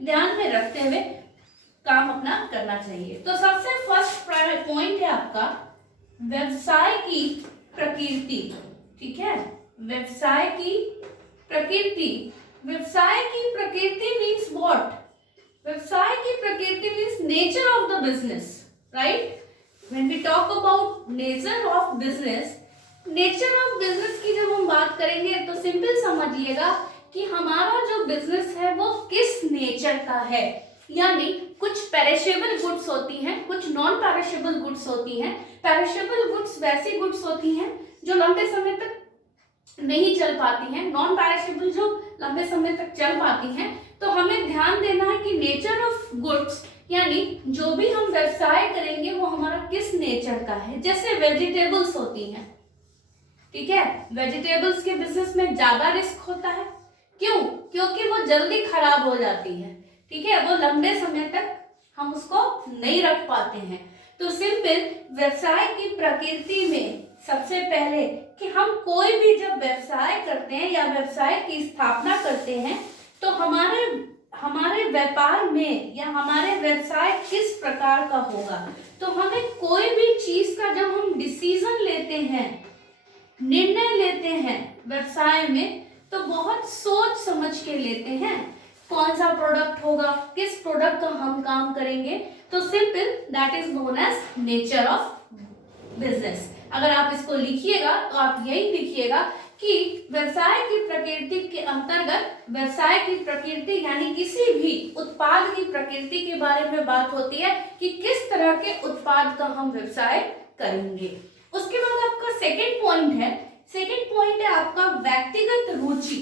ध्यान में रखते हुए काम अपना करना चाहिए। तो सबसे फर्स्ट पॉइंट है आपका व्यवसाय की प्रकृति। ठीक है, व्यवसाय की प्रकृति। व्यवसाय की प्रकृति मीन्स व्हाट? व्यवसाय की प्रकृति means nature of the business, right? When we talk about nature of business, nature of business की जब हम बात करेंगे तो सिंपल समझिएगा कि हमारा जो बिजनेस है वो किस नेचर का है। यानी कुछ पेरिशेबल गुड्स होती हैं, कुछ नॉन पेरिशेबल गुड्स होती हैं। पेरिशेबल गुड्स वैसी गुड्स होती हैं जो लंबे समय तक नहीं चल पाती हैं, नॉन पेरिशेबल जो लंबे समय तक चल पाती हैं। तो हमें ध्यान देना है कि नेचर ऑफ गुड्स यानी जो भी हम व्यवसाय करेंगे वो हमारा किस नेचर का है। जैसे वेजिटेबल्स होती हैं, ठीक है, वेजिटेबल्स के बिजनेस में ज्यादा रिस्क होता है। क्यों? क्योंकि वो जल्दी खराब हो जाती है, ठीक है, वो लंबे समय तक हम उसको नहीं रख पाते हैं। तो सिंपल व्यवसाय की प्रकृति में सबसे पहले कि हम कोई भी जब व्यवसाय करते हैं या व्यवसाय की स्थापना करते हैं तो हमारे व्यापार में या हमारे व्यवसाय किस प्रकार का होगा। तो हमें कोई भी चीज का जब हम डिसीजन लेते हैं, निर्णय लेते हैं व्यवसाय में, तो बहुत सोच समझ के लेते हैं। कौन सा प्रोडक्ट होगा, किस प्रोडक्ट का हम काम करेंगे। तो simple that is known as nature of business. अगर आप इसको लिखिएगा तो आप यही लिखिएगा कि व्यवसाय की प्रकृति के अंतर्गत व्यवसाय की प्रकृति यानी किसी भी उत्पाद की प्रकृति के बारे में बात होती है कि किस तरह के उत्पाद का हम व्यवसाय करेंगे। उसके बाद आपका सेकंड पॉइंट है, सेकंड पॉइंट है आपका व्यक्तिगत रुचि,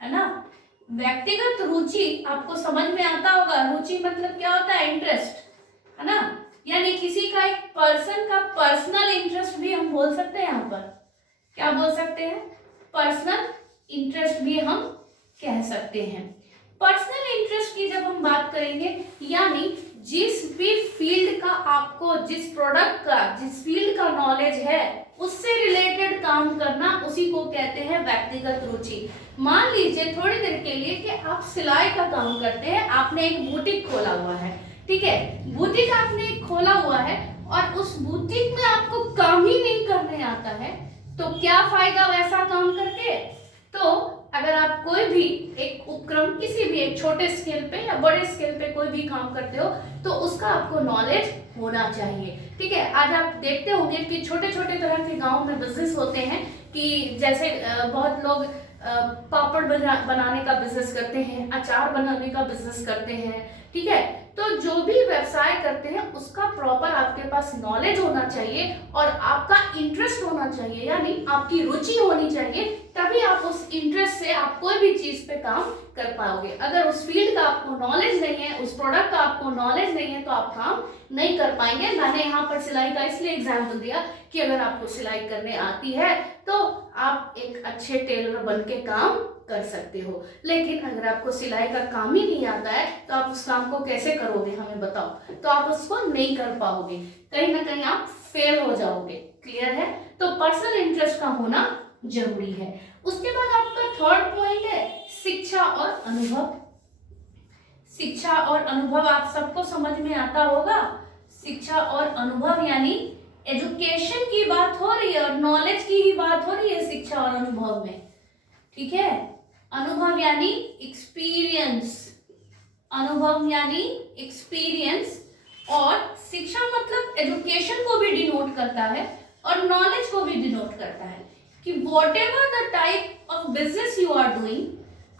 है ना। व्यक्तिगत रुचि आपको समझ में आता होगा। रुचि मतलब क्या होता है? इंटरेस्ट, है ना। यानी किसी का एक पर्सन का पर्सनल इंटरेस्ट भी हम बोल सकते हैं। यहाँ पर क्या बोल सकते हैं? पर्सनल इंटरेस्ट भी हम कह सकते हैं। पर्सनल इंटरेस्ट की जब हम बात करेंगे यानी जिस भी फील्ड का आपको, जिस प्रोडक्ट का, जिस फील्ड का नॉलेज है उससे रिलेटेड काम करना, उसी को कहते हैं व्यक्तिगत रुचि। मान लीजिए थोड़ी देर के लिए कि आप सिलाई का काम करते हैं, आपने एक बुटीक खोला हुआ है, ठीक है, बुटीक आपने खोला हुआ है और उस बुटीक में आपको काम ही नहीं करने आता है, तो क्या फायदा वैसा काम करके। तो अगर आप कोई भी एक उपक्रम, किसी भी एक छोटे स्केल पे या बड़े स्केल पे कोई भी काम करते हो तो उसका आपको नॉलेज होना चाहिए, ठीक है। आज आप देखते होंगे कि छोटे छोटे तरह के गांव में बिजनेस होते हैं कि जैसे बहुत लोग पापड़ बनाने का बिजनेस करते हैं, अचार बनाने का बिजनेस करते हैं, ठीक है। तो जो भी व्यवसाय करते हैं उसका प्रॉपर आपके पास नॉलेज होना चाहिए और आपका इंटरेस्ट होना चाहिए, यानी आपकी रुचि होनी चाहिए, तभी आप उस इंटरेस्ट से आप कोई भी चीज पे काम कर पाओगे। अगर उस फील्ड का आपको नॉलेज नहीं है, उस प्रोडक्ट का आपको नॉलेज नहीं है तो आप काम नहीं कर पाएंगे। मैंने यहाँ पर सिलाई का इसलिए एग्जाम्पल दिया कि अगर आपको सिलाई करने आती है तो आप एक अच्छे टेलर बन के काम कर सकते हो, लेकिन अगर आपको सिलाई का काम ही नहीं आता है तो आप उस काम को कैसे करोगे, हमें बताओ। तो आप उसको नहीं कर पाओगे, कहीं ना कहीं आप फेल हो जाओगे। क्लियर है? तो पर्सनल इंटरेस्ट का होना जरूरी है। उसके बाद आपका थर्ड पॉइंट है शिक्षा और अनुभव। शिक्षा और अनुभव आप सबको समझ में आता होगा। शिक्षा और अनुभव यानी एजुकेशन की बात हो रही है और नॉलेज की ही बात हो रही है शिक्षा और अनुभव में, ठीक है। अनुभव यानी एक्सपीरियंस, अनुभव यानी एक्सपीरियंस, और शिक्षा मतलब एजुकेशन को भी डिनोट करता है और नॉलेज को भी डिनोट करता है कि whatever the type of business you are doing,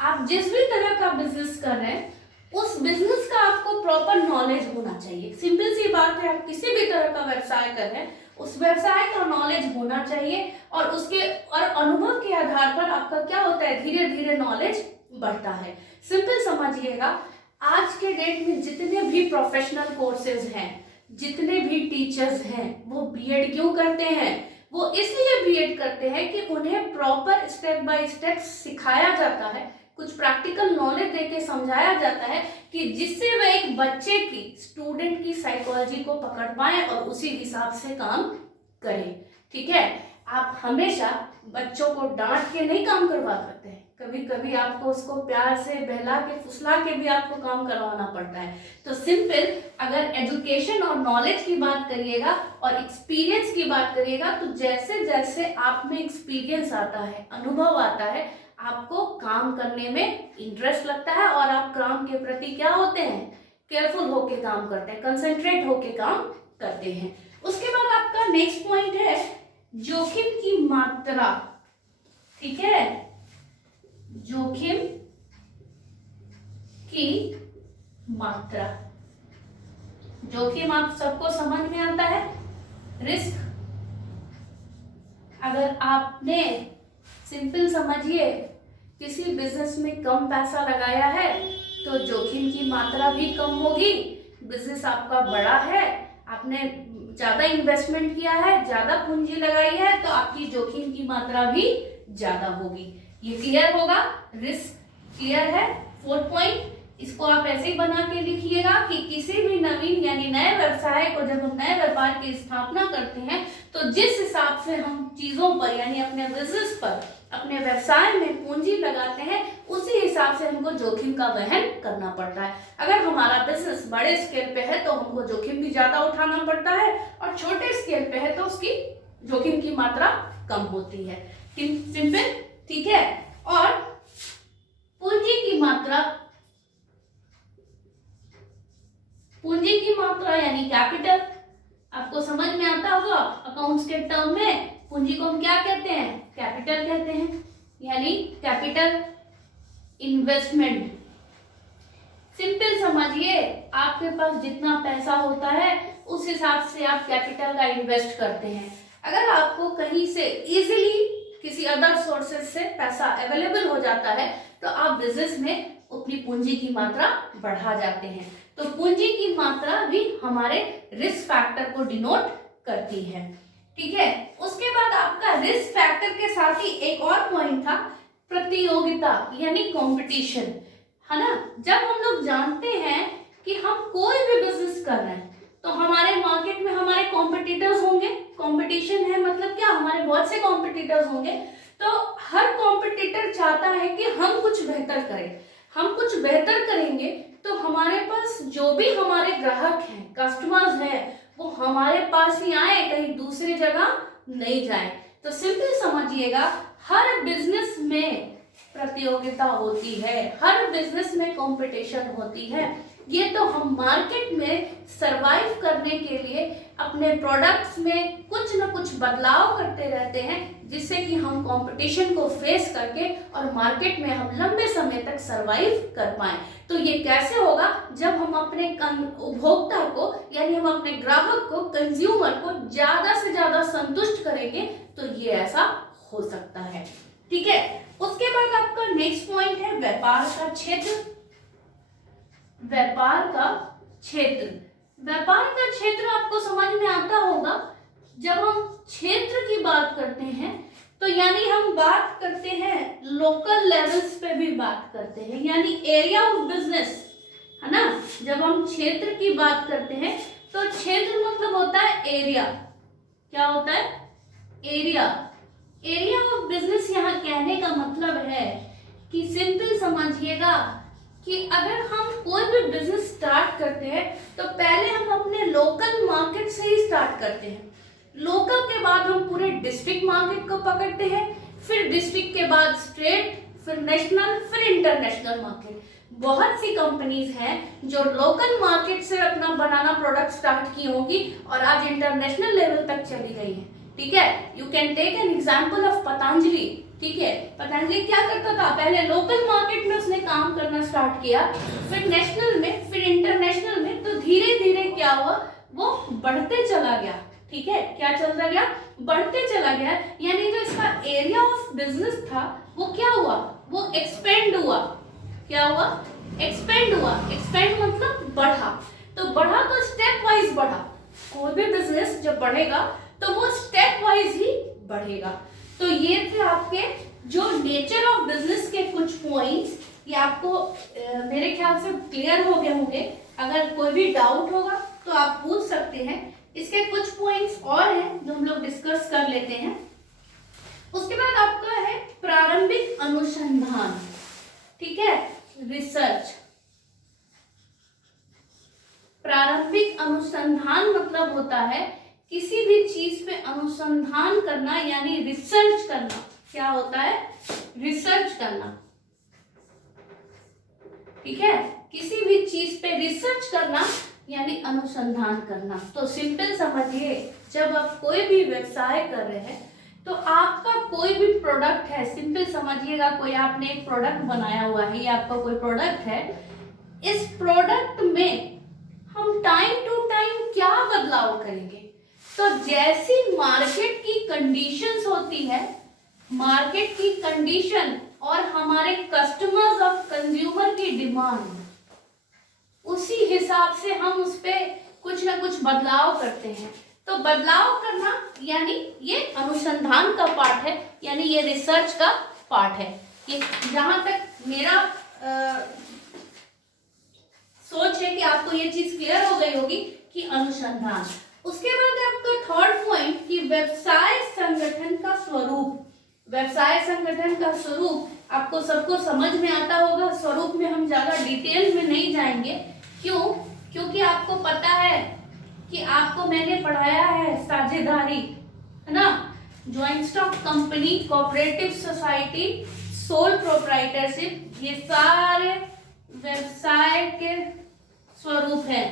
आप जिस भी तरह का बिजनेस कर रहे हैं उस बिजनेस का आपको प्रॉपर नॉलेज होना चाहिए। सिंपल सी बात है, आप किसी भी तरह का व्यवसाय कर रहे हैं उस व्यवसाय का नॉलेज होना चाहिए और उसके और अनुभव के आधार पर आपका क्या होता है, धीरे धीरे नॉलेज बढ़ता है। सिंपल समझिएगा, आज के डेट में जितने भी प्रोफेशनल कोर्सेज हैं, जितने भी टीचर्स हैं, वो बीएड क्यों करते हैं? वो इसलिए बीएड करते हैं कि उन्हें प्रॉपर स्टेप बाय स्टेप सिखाया जाता है, कुछ प्रैक्टिकल नॉलेज देके समझाया जाता है कि जिससे वह एक बच्चे की, स्टूडेंट की साइकोलॉजी को पकड़ पाए और उसी हिसाब से काम करें, ठीक है। आप हमेशा बच्चों को डांट के नहीं काम करवा सकते हैं, कभी कभी आपको उसको प्यार से बहला के फुसला के भी आपको काम करवाना पड़ता है। तो सिंपल, अगर एजुकेशन और नॉलेज की बात करिएगा और एक्सपीरियंस की बात करिएगा, तो जैसे जैसे आप में एक्सपीरियंस आता है, अनुभव आता है, आपको काम करने में इंटरेस्ट लगता है और आप काम के प्रति क्या होते हैं, केयरफुल होके काम करते हैं, कंसंट्रेट होके काम करते हैं। उसके बाद आपका नेक्स्ट पॉइंट है जोखिम की मात्रा। ठीक है, जोखिम की मात्रा। जोखिम आप सबको समझ में आता है, रिस्क। अगर आपने सिंपल समझिए किसी बिजनेस में कम पैसा लगाया है तो जोखिम की मात्रा भी कम होगी। बिजनेस आपका बड़ा है, आपने ज्यादा इन्वेस्टमेंट किया है, ज्यादा पूंजी लगाई है, तो आपकी जोखिम की मात्रा भी ज्यादा होगी। ये क्लियर होगा, रिस्क क्लियर है। 4th पॉइंट, इसको आप ऐसे ही बना के लिखिएगा कि किसी भी नवीन यानी नए व्यवसाय को जब हम नए व्यापार की स्थापना करते हैं तो जिस हिसाब से हम चीजों पर यानी अपने बिजनेस पर, अपने व्यवसाय में पूंजी लगाते हैं, उसी हिसाब से हमको जोखिम का वहन करना पड़ता है। अगर हमारा बिजनेस बड़े स्केल पे है तो हमको जोखिम भी ज्यादा उठाना पड़ता है, और छोटे स्केल पे है तो उसकी जोखिम की मात्रा कम होती है। सिंपल, ठीक है। और पूंजी की मात्रा, पूंजी की मात्रा यानी कैपिटल, आपको समझ में आता होगा अकाउंट्स के टर्म में पूंजी को हम क्या कहते हैं, कैपिटल कहते हैं, यानी कैपिटल इन्वेस्टमेंट। सिंपल समझिए, आपके पास जितना पैसा होता है उस हिसाब से आप कैपिटल का इन्वेस्ट करते हैं। अगर आपको कहीं से इजीली किसी अदर सोर्सेज से पैसा अवेलेबल हो जाता है तो आप बिजनेस में अपनी पूंजी की मात्रा बढ़ा जाते हैं। तो पूंजी की मात्रा भी हमारे रिस्क फैक्टर को डिनोट करती है। ठीक है, उसके बाद आपका रिस्क फैक्टर के साथ ही एक और पॉइंट था प्रतियोगिता यानी कंपटीशन, है ना। जब हम लोग जानते हैं कि हम कोई भी बिजनेस कर रहे हैं तो हमारे मार्केट में हमारे कॉम्पिटिटर्स होंगे, कंपटीशन है मतलब क्या, हमारे बहुत से कॉम्पिटिटर्स होंगे, तो हर कॉम्पिटिटर चाहता है कि हम कुछ बेहतर करें। हम कुछ बेहतर करेंगे तो हमारे पास जो भी हमारे ग्राहक हैं, कस्टमर्स हैं, वो हमारे पास ही आए, कहीं दूसरी जगह नहीं जाए। तो सिंपल समझिएगा, हर बिजनेस में प्रतियोगिता होती है, हर बिजनेस में कंपटीशन होती है। ये तो हम मार्केट में सरवाइव करने के लिए अपने प्रोडक्ट्स में कुछ न कुछ बदलाव करते रहते हैं, जिससे कि हम कंपटीशन को फेस करके और मार्केट में हम लंबे समय तक सरवाइव कर पाएं। तो ये कैसे होगा, जब हम अपने उपभोक्ता को यानी हम अपने ग्राहक को, कंज्यूमर को ज्यादा से ज्यादा संतुष्ट करेंगे तो ये ऐसा हो सकता है। ठीक है, उसके बाद आपका नेक्स्ट पॉइंट है व्यापार का क्षेत्र। व्यापार का क्षेत्र, व्यापार का क्षेत्र आपको समझ में आता होगा। जब हम क्षेत्र की बात करते हैं तो यानी हम बात करते हैं लोकल लेवल्स पे भी बात करते हैं, यानी एरिया ऑफ बिजनेस, है ना। जब हम क्षेत्र की बात करते हैं तो क्षेत्र मतलब होता है एरिया। क्या होता है, एरिया। एरिया ऑफ बिजनेस यहाँ कहने का मतलब है कि सिंपल समझिएगा कि अगर हम कोई भी बिजनेस स्टार्ट करते हैं तो पहले हम अपने लोकल मार्केट से ही स्टार्ट करते हैं। लोकल के बाद हम पूरे डिस्ट्रिक्ट मार्केट को पकड़ते हैं, फिर डिस्ट्रिक्ट के बाद स्टेट, फिर नेशनल, फिर इंटरनेशनल मार्केट। बहुत सी कंपनीज हैं जो लोकल मार्केट से अपना बनाना प्रोडक्ट स्टार्ट की होगी और आज इंटरनेशनल लेवल तक चली गई है। ठीक है, you can take an example of Patanjali. ठीक है, पतंजलि क्या करता था, पहले लोकल मार्केट में उसने काम करना स्टार्ट किया, फिर नेशनल में, फिर इंटरनेशनल में, तो धीरे धीरे क्या हुआ, वो बढ़ते चला गया। ठीक है, क्या चलता गया, बढ़ते चला गया, यानी जो इसका एरिया ऑफ बिजनेस था वो क्या हुआ, वो एक्सपेंड हुआ। क्या हुआ, एक्सपेंड हुआ। एक्सपेंड मतलब बढ़ा, तो बढ़ा तो स्टेप वाइज बढ़ा। कोई भी बिजनेस जब बढ़ेगा तो वो स्टेप वाइज ही बढ़ेगा। तो ये थे आपके जो नेचर ऑफ बिजनेस के कुछ पॉइंट्स, ये आपको मेरे ख्याल से क्लियर हो गए होंगे। अगर कोई भी डाउट होगा तो आप पूछ सकते हैं। इसके कुछ पॉइंट्स और हैं जो हम लोग डिस्कस कर लेते हैं। उसके बाद आपका है प्रारंभिक अनुसंधान, ठीक है, रिसर्च। प्रारंभिक अनुसंधान मतलब होता है किसी भी चीज पे अनुसंधान करना यानी रिसर्च करना। क्या होता है? रिसर्च करना, ठीक है, किसी भी चीज पे रिसर्च करना यानी अनुसंधान करना। तो सिंपल समझिए, जब आप कोई भी व्यवसाय कर रहे हैं तो आपका कोई भी प्रोडक्ट है, सिंपल समझिएगा, कोई आपने एक प्रोडक्ट बनाया हुआ है, ये आपका कोई प्रोडक्ट है, इस प्रोडक्ट में हम टाइम टू टाइम क्या बदलाव करेंगे? तो जैसी मार्केट की कंडीशंस होती है, मार्केट की कंडीशन और हमारे कस्टमर्स और कंज्यूमर की डिमांड, उसी हिसाब से हम उस पे कुछ ना कुछ बदलाव करते हैं। तो बदलाव करना यानी ये अनुसंधान का पार्ट है, यानी ये रिसर्च का पार्ट है। ये जहां तक मेरा सोच है कि आपको ये चीज क्लियर हो गई होगी कि अनुसंधान। उसके बाद आपका थर्ड पॉइंट कि व्यवसाय संगठन का स्वरूप। व्यवसाय संगठन का स्वरूप आपको सबको समझ में आता होगा, स्वरूप में हम ज्यादा डिटेल में नहीं जाएंगे। क्यों? क्योंकि आपको पता है कि आपको मैंने पढ़ाया है साझेदारी, है ना, joint stock company, cooperative society, sole proprietorship, ये सारे व्यवसाय के स्वरूप है।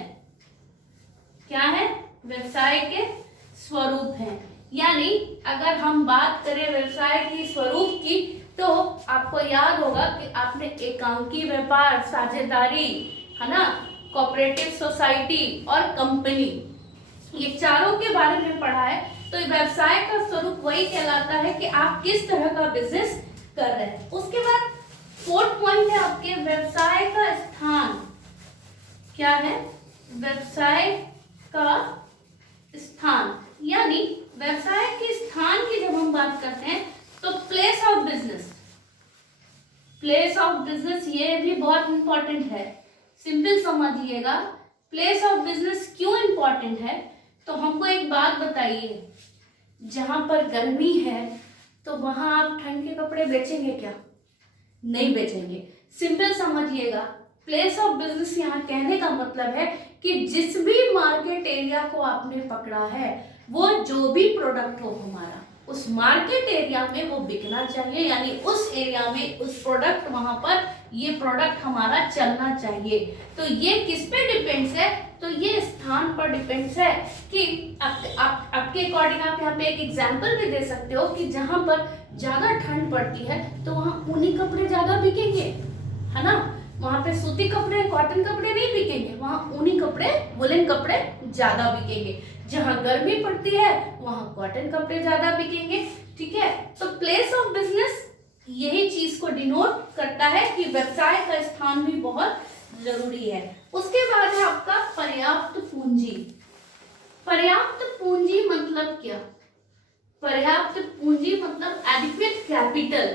क्या है? व्यवसाय के स्वरूप है। यानी अगर हम बात करें व्यवसाय की स्वरूप की, तो आपको याद होगा कि आपने एकांकी व्यापार, साझेदारी, है ना, कोऑपरेटिव सोसाइटी और कंपनी, ये चारों के बारे में पढ़ा है। तो व्यवसाय का स्वरूप वही कहलाता है कि आप किस तरह का बिजनेस कर रहे हैं। उसके बाद फोर्थ पॉइंट है आपके व्यवसाय का स्थान। क्या है? व्यवसाय का स्थान, यानी व्यवसाय के स्थान की जब हम बात करते हैं तो place of business. Place of business ये भी बहुत इंपॉर्टेंट है, सिंपल समझिएगा। प्लेस ऑफ बिजनेस क्यों इंपॉर्टेंट है? तो हमको एक बात बताइए, जहां पर गर्मी है तो वहां आप ठंड के कपड़े बेचेंगे क्या? नहीं बेचेंगे। सिंपल समझिएगा, प्लेस ऑफ बिजनेस यहाँ कहने का मतलब है कि जिस भी मार्केट एरिया को आपने पकड़ा है, वो जो भी प्रोडक्ट हो हमारा, उस मार्केट एरिया में वो बिकना चाहिए, यानी उस एरिया में उस प्रोडक्ट, वहां पर ये प्रोडक्ट हमारा चलना चाहिए। तो ये किस पे डिपेंड्स है? तो ये स्थान पर डिपेंड्स है कि आपके अकॉर्डिंग आप यहाँ पे एक एग्जांपल भी दे सकते हो कि जहां पर ज्यादा ठंड पड़ती है तो वहां ऊनी कपड़े ज्यादा बिकेंगे, है ना, वहां पे सूती कपड़े, कॉटन कपड़े नहीं बिकेंगे, वहां ऊनी कपड़े, वुलन कपड़े ज्यादा बिकेंगे। जहां गर्मी पड़ती है वहां कॉटन कपड़े ज्यादा बिकेंगे, ठीक है। तो प्लेस ऑफ बिजनेस यही चीज को डिनोट करता है कि व्यवसाय का स्थान भी बहुत जरूरी है। उसके बाद है आपका पर्याप्त पूंजी। पर्याप्त पूंजी मतलब क्या? पर्याप्त पूंजी मतलब एडिक्वेट कैपिटल,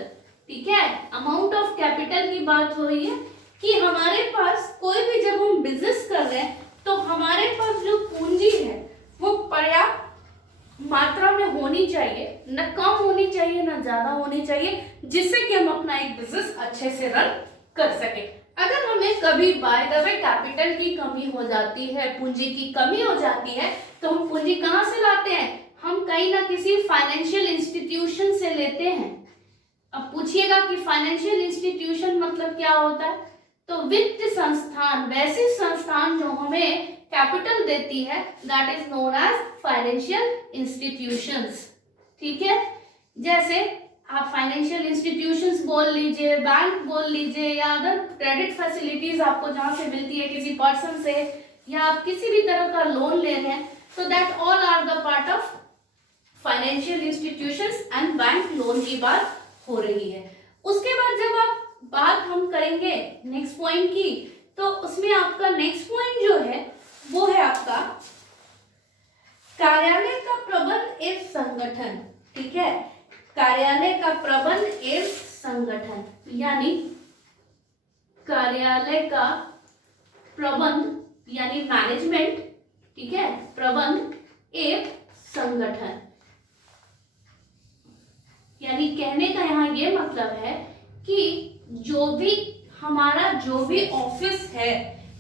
ठीक है, अमाउंट ऑफ कैपिटल की बात हो रही है कि हमारे पास कोई भी, जब हम बिजनेस कर रहे हैं तो हमारे पास जो पूंजी है वो पर्याप्त मात्रा में होनी चाहिए, न कम होनी चाहिए न ज्यादा होनी चाहिए, जिससे कि हम अपना एक बिजनेस अच्छे से रन कर सके। अगर हमें कभी बाय द वे कैपिटल की कमी हो जाती है, पूंजी की कमी हो जाती है, तो हम पूंजी कहां से लाते हैं? हम कहीं ना किसी फाइनेंशियल इंस्टीट्यूशन से लेते हैं। अब पूछिएगा कि फाइनेंशियल इंस्टीट्यूशन मतलब क्या होता है? तो वित्त संस्थान, वैसी संस्थान जो हमें कैपिटल देती है, that is known as financial institutions, ठीक है। जैसे आप फाइनेंशियल इंस्टीट्यूशंस बोल लीजिए, बैंक बोल लीजिए, या अदर क्रेडिट फैसिलिटीज आपको जहां से मिलती है किसी पर्सन से, या आप किसी भी तरह का लोन ले रहे हैं, तो that all are the part of financial institutions and bank loan की बात हो रही है। उसके बाद जब आप बात हम करेंगे नेक्स्ट पॉइंट की, तो उसमें आपका नेक्स्ट पॉइंट जो है वो है आपका कार्यालय का प्रबंध एवं संगठन, ठीक है। कार्यालय का प्रबंध एवं संगठन, यानी कार्यालय का प्रबंध यानी मैनेजमेंट, ठीक है, प्रबंध एवं संगठन। यानी कहने का यहाँ ये मतलब है कि जो भी ऑफिस है,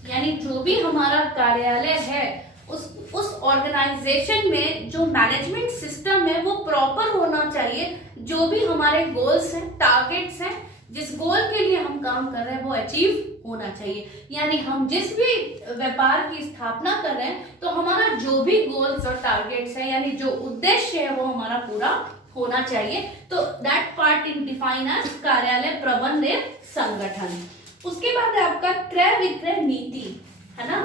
यानी जो भी हमारा कार्यालय है, उस ऑर्गेनाइजेशन में जो मैनेजमेंट सिस्टम है वो प्रॉपर होना चाहिए। जो भी हमारे गोल्स हैं, टारगेट्स हैं, जिस गोल के लिए हम काम कर रहे हैं वो अचीव होना चाहिए। यानी हम जिस भी व्यापार की स्थापना कर रहे हैं तो हमारा जो भी गोल्स और टारगेट्स है, यानी जो उद्देश्य है वो हमारा पूरा होना चाहिए। तो that part in define as कार्यालय प्रबंध एवं संगठन। उसके बाद है आपका क्रय विक्रय नीति, है ना।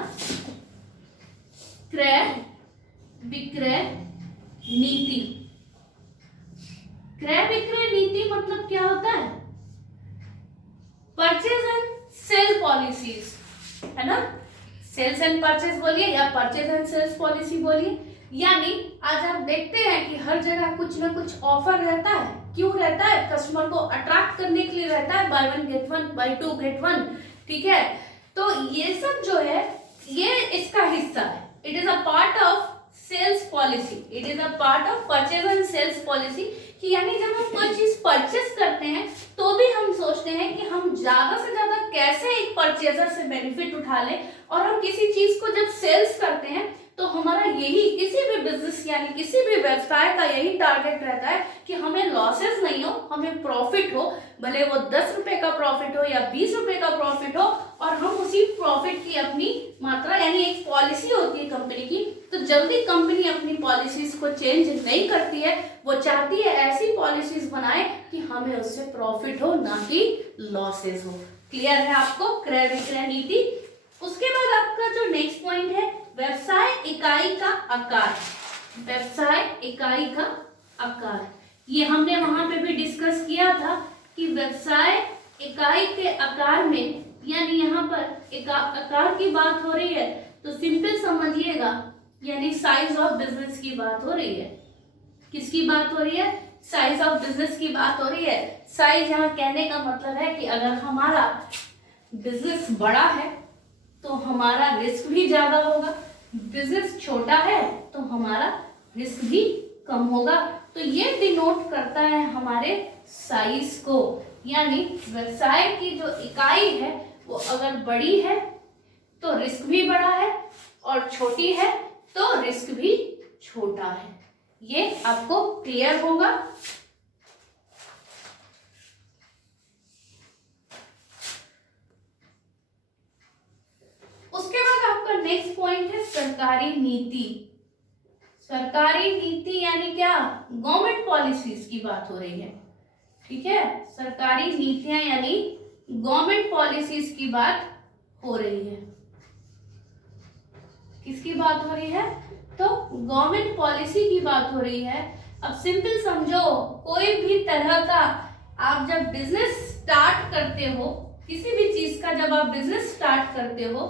क्रय विक्रय नीति, क्रय विक्रय नीति मतलब क्या होता है? परचेज एंड सेल पॉलिसीज, है ना। सेल्स एंड परचेज बोलिए या परचेज एंड सेल्स पॉलिसी बोलिए। यानी आज आप देखते हैं कि हर जगह कुछ ना कुछ ऑफर रहता है। क्यों रहता है? कस्टमर को अट्रैक्ट करने के लिए रहता है। Buy one get one, buy two get one, ठीक है। तो ये सब जो है ये इसका हिस्सा है। It is a part of sales policy, it is a part of purchase and sales policy. कि यानी जब हम कोई चीज परचेस करते हैं तो भी हम सोचते हैं कि हम ज्यादा से ज्यादा कैसे एक परचेजर से बेनिफिट उठा लें, और हम किसी चीज को जब सेल्स करते हैं तो हमारा यही किसी भी बिजनेस यानी किसी भी व्यवसाय का यही टारगेट रहता है कि हमें लॉसेस नहीं हो, हमें प्रॉफिट हो। भले वो 10 रुपए का प्रॉफिट हो या 20 रुपए का प्रॉफिट हो, और हम उसी प्रॉफिट की अपनी मात्रा, यानी एक पॉलिसी होती है कंपनी की, तो जल्दी कंपनी अपनी पॉलिसीज को चेंज नहीं करती है। वो चाहती है ऐसी पॉलिसीज बनाए कि हमें उससे प्रॉफिट हो, ना कि लॉसेस हो। क्लियर है आपको क्रय विक्रय नीति? उसके बाद आपका जो नेक्स्ट पॉइंट है व्यवसाय इकाई का आकार। व्यवसाय इकाई का आकार, ये हमने वहां पे भी डिस्कस किया था कि व्यवसाय इकाई के आकार में, यानी यहाँ पर आकार की बात हो रही है तो सिंपल समझिएगा, यानी साइज ऑफ बिजनेस की बात हो रही है। किसकी बात हो रही है? साइज ऑफ बिजनेस की बात हो रही है। साइज यहाँ कहने का मतलब है कि अगर हमारा बिजनेस बड़ा है तो हमारा रिस्क भी ज्यादा होगा, बिजनेस छोटा है तो हमारा रिस्क भी कम होगा। तो ये डिनोट करता है हमारे साइज को, यानी व्यवसाय की जो इकाई है वो अगर बड़ी है तो रिस्क भी बड़ा है, और छोटी है तो रिस्क भी छोटा है। ये आपको क्लियर होगा। उसके बाद आपका नेक्स्ट पॉइंट है सरकारी नीति। सरकारी नीति यानी क्या? गवर्नमेंट पॉलिसीज की बात हो रही है, ठीक है। सरकारी नीतियां यानी गवर्नमेंट पॉलिसीज की बात हो रही है। किसकी बात हो रही है? तो गवर्नमेंट पॉलिसी की बात हो रही है। अब सिंपल समझो, कोई भी तरह का आप जब बिजनेस स्टार्ट करते हो, किसी भी चीज का जब आप बिजनेस स्टार्ट करते हो,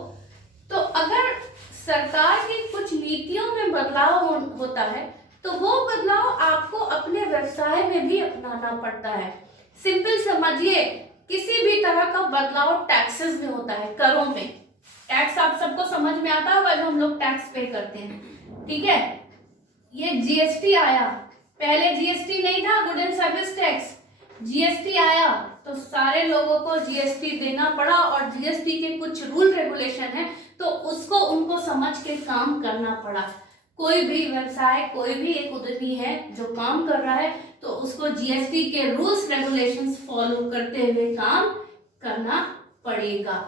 तो अगर सरकार की कुछ नीतियों में बदलाव होता है तो वो बदलाव आपको अपने व्यवसाय में भी अपनाना पड़ता है। सिंपल समझिए, किसी भी तरह का बदलाव टैक्सेस में होता है, करों में। टैक्स आप सबको समझ में आता होगा, जो हम लोग टैक्स पे करते हैं, ठीक है। ये जीएसटी आया, पहले जीएसटी नहीं था, good and service tax. GST आया तो सारे लोगों को जीएसटी देना पड़ा, और जीएसटी के कुछ रूल रेगुलेशन है तो उसको उनको समझ के काम करना पड़ा। कोई भी व्यवसाय, कोई भी एक उद्यमी है जो काम कर रहा है तो उसको जीएसटी के रूल्स रेगुलेशंस फॉलो करते हुए काम करना पड़ेगा।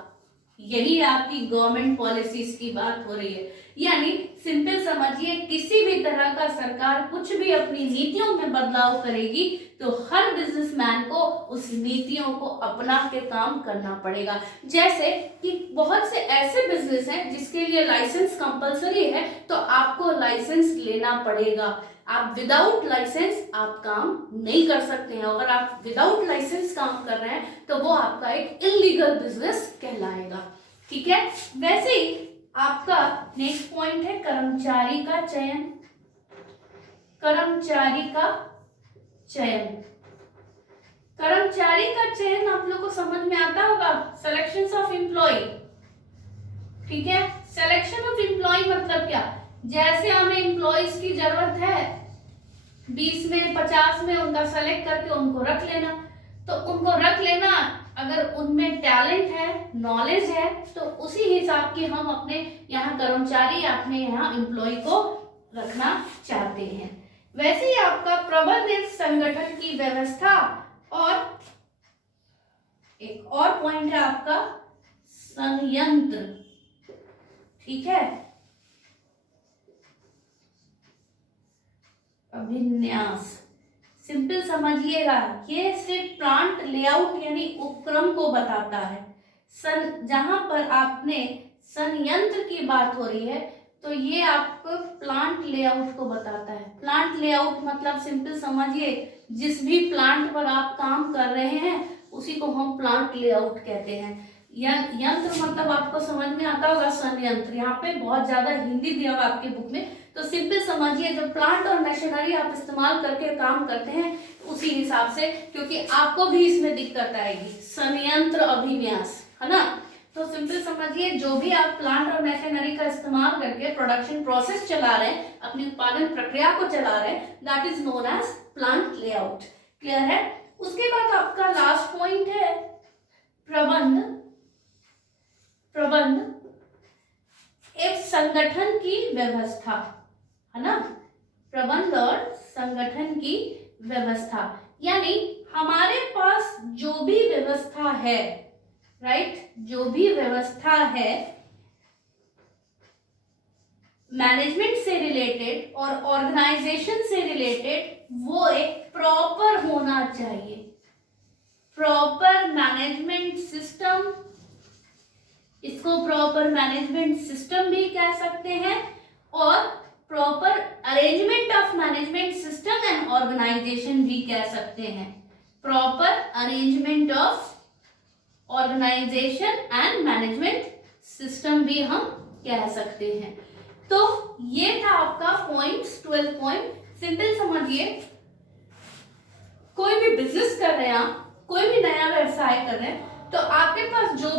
यही आपकी गवर्नमेंट पॉलिसीज की बात हो रही है। यानी सिंपल समझिए, किसी भी तरह का सरकार कुछ भी अपनी नीतियों में बदलाव करेगी तो हर बिजनेसमैन को उस नीतियों को अपना के काम करना पड़ेगा। जैसे कि बहुत से ऐसे बिजनेस हैं जिसके लिए लाइसेंस कंपलसरी है, तो आपको लाइसेंस लेना पड़ेगा। आप विदाउट लाइसेंस आप काम नहीं कर सकते हैं। अगर आप विदाउट लाइसेंस काम कर रहे हैं तो वो आपका एक इलीगल बिजनेस कहलाएगा, ठीक है। वैसे ही आपका नेक्स्ट पॉइंट है कर्मचारी का चयन। कर्मचारी का चयन, कर्मचारी का चयन आप लोग को समझ में आता होगा, सिलेक्शन ऑफ एम्प्लॉय, ठीक है। सिलेक्शन ऑफ एम्प्लॉय मतलब क्या? जैसे हमें एम्प्लॉयज की जरूरत है 20 में 50 में उनका सेलेक्ट करके उनको रख लेना। तो उनको रख लेना, अगर उनमें टैलेंट है, नॉलेज है, तो उसी हिसाब के हम अपने यहाँ कर्मचारी, अपने यहाँ एम्प्लॉय को रखना चाहते हैं। वैसे ही आपका प्रबंधित संगठन की व्यवस्था, और एक और पॉइंट है आपका संयंत्र, ठीक है, अभिन्यास। सिंपल समझिएगा, ये सिर्फ प्लांट लेआउट यानी उपक्रम को बताता है। जहां पर आपने संयंत्र की बात हो रही है तो ये आपको प्लांट लेआउट को बताता है। प्लांट लेआउट मतलब सिंपल समझिए, जिस भी प्लांट पर आप काम कर रहे हैं उसी को हम प्लांट लेआउट कहते हैं। यंत्र मतलब आपको समझ में आता होगा संयंत्र, यहाँ पे बहुत ज्यादा हिंदी दिया हुआ आपके बुक में, तो सिंपल समझिए जो प्लांट और मशीनरी आप इस्तेमाल करके काम करते हैं उसी हिसाब से, क्योंकि आपको भी इसमें दिक्कत आएगी, संयंत्र अभिन्यास, है ना। तो सिंपल समझिए जो भी आप प्लांट और मशीनरी का इस्तेमाल करके प्रोडक्शन प्रोसेस चला रहे हैं, अपनी उत्पादन प्रक्रिया को चला रहे हैं, that is known as plant layout. Clear है। उसके बाद आपका लास्ट पॉइंट है प्रबंध। प्रबंध एक संगठन की व्यवस्था, है ना, प्रबंध और संगठन की व्यवस्था, यानी हमारे पास जो भी व्यवस्था है, राइट, जो भी व्यवस्था है मैनेजमेंट से रिलेटेड और ऑर्गेनाइजेशन से रिलेटेड, वो एक प्रॉपर होना चाहिए। प्रॉपर मैनेजमेंट सिस्टम, इसको प्रॉपर मैनेजमेंट सिस्टम भी कह सकते हैं, और proper arrangement of management system and organization भी कह सकते हैं। Proper arrangement of organization and management system भी हम कह सकते हैं। तो ये था आपका पॉइंट्स, 12 पॉइंट। सिंपल समझिए, कोई भी बिजनेस कर रहे हैं आप, कोई भी नया व्यवसाय कर रहे हैं, तो आपके पास जो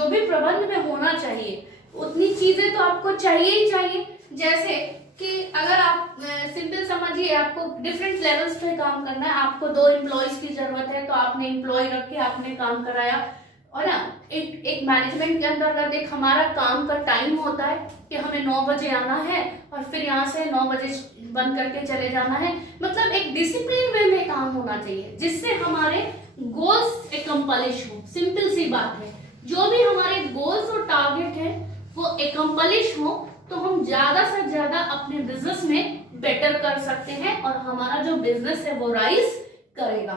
भी प्रबंध में होना चाहिए उतनी चीजें तो आपको चाहिए ही चाहिए। जैसे कि अगर आप सिंपल समझिए, आपको डिफरेंट लेवल्स पे काम करना है, आपको 2 एम्प्लॉयज की जरूरत है, तो आपने एम्प्लॉय रख के आपने काम कराया, और ना एक मैनेजमेंट के अंतर्गत एक हमारा काम का टाइम होता है कि हमें 9 बजे आना है और फिर यहाँ से 9 बजे बंद करके चले जाना है। मतलब एक डिसिप्लिन वे में काम होना चाहिए जिससे हमारे गोल्स एकम्प्लिश हो। सिंपल सी बात है, जो भी हमारे गोल्स और टारगेट है वो एकम्प्लिश हो, तो हम ज्यादा से ज्यादा अपने बिजनेस में बेटर कर सकते हैं और हमारा जो बिजनेस है वो राइज करेगा।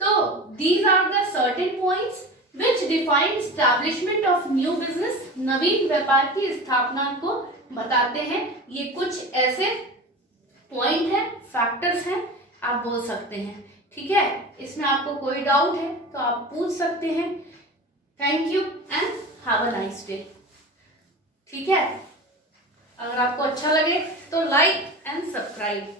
तो these are the certain points which define establishment of new business, नवीन व्यापार की स्थापना को बताते हैं। ये कुछ ऐसे पॉइंट है, फैक्टर्स हैं, आप बोल सकते हैं, ठीक है। इसमें आपको कोई डाउट है तो आप पूछ सकते हैं। Thank you and have a nice day. ठीक है, अगर आपको अच्छा लगे तो लाइक एंड सब्सक्राइब।